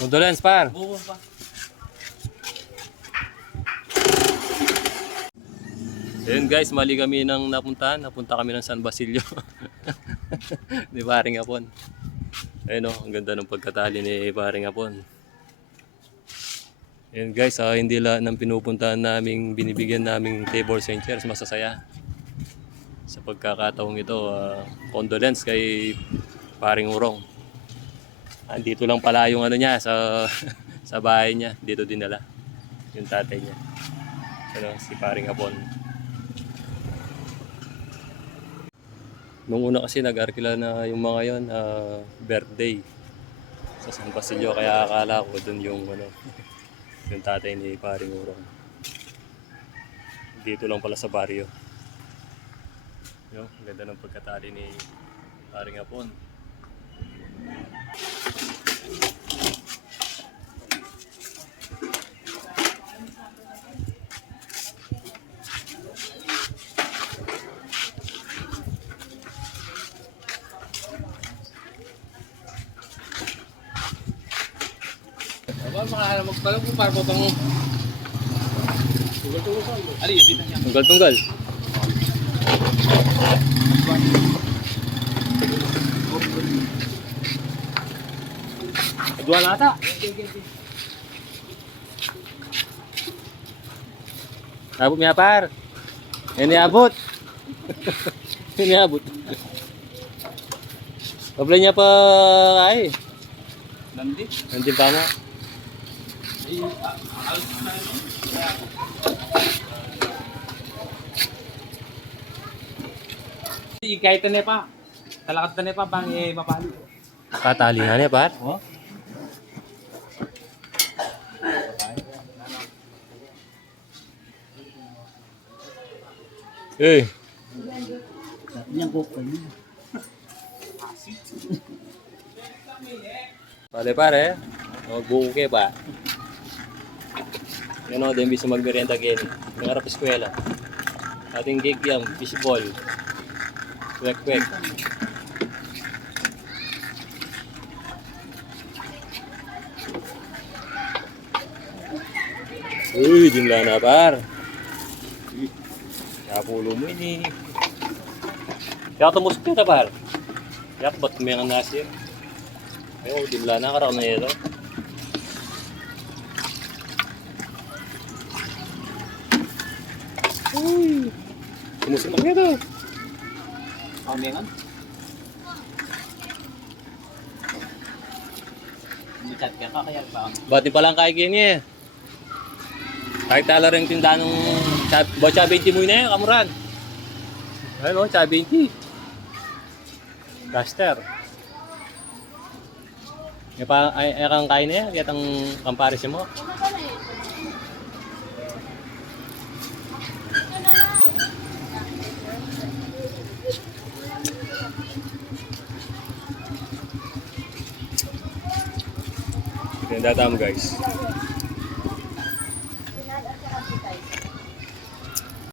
Condolence, par. Buko pa. Ayun guys, mali kami nang napuntahan. Napunta kami ng San Basilio. Ni Paring Apon. Ayun o, ang ganda ng pagkatali ni Paring Apon. Ayun guys, hindi lahat ng pinupuntahan naming binibigyan naming tables and chairs masasaya. Sa pagkakataong ito, condolence kay Paring Urong. Dito lang pala yung ano niya sa sa bahay niya. Dito dinala yung tatay niya. Ano, si Paring Apon. Nung una kasi nag-arkila na yung mga yon birthday sa San Basilio, kaya akala ko dun yung ano yung tatay ni Paring Urong. Dito lang pala sa baryo. Yo, ganda ng pagkatali ni Paring Apon. Aba, makahalamag pala kung para pa bang... Tugal-tugal. Ali, yabitan niya. Tunggal-tunggal. Dua lata. Abot niya par. Ini abot. Ini abot. Pabla niya pa ay. Nanti pa mo. Kahit na pa. Talakat na pa bang mapali. Katali nga niya par. Oh. Eh. Yang kokon. Pare pare. Magbuko kayo ba? Yan o, din bisa magmerienda again. Yung harap eskwela. Ating gigyam, fishball. Kwek-kwek. Uy, jumlah na par. Kapulo mo ini. Kaya tumusok kita par. Yak, ba't kumayang nasir? Ayaw, jumlah na karao na ito. Uy, tumusok na ito. Pamengan. Mikat ka pa kaya pa. Bati pa lang kay kini eh. Kahit tala rin tindahan ng Bacha 20 mo na yun, kamuran. Ayun o, Cha 20. Duster. Ay kang kain na yan, kaya ang kamparis mo. Ito yung data mo guys.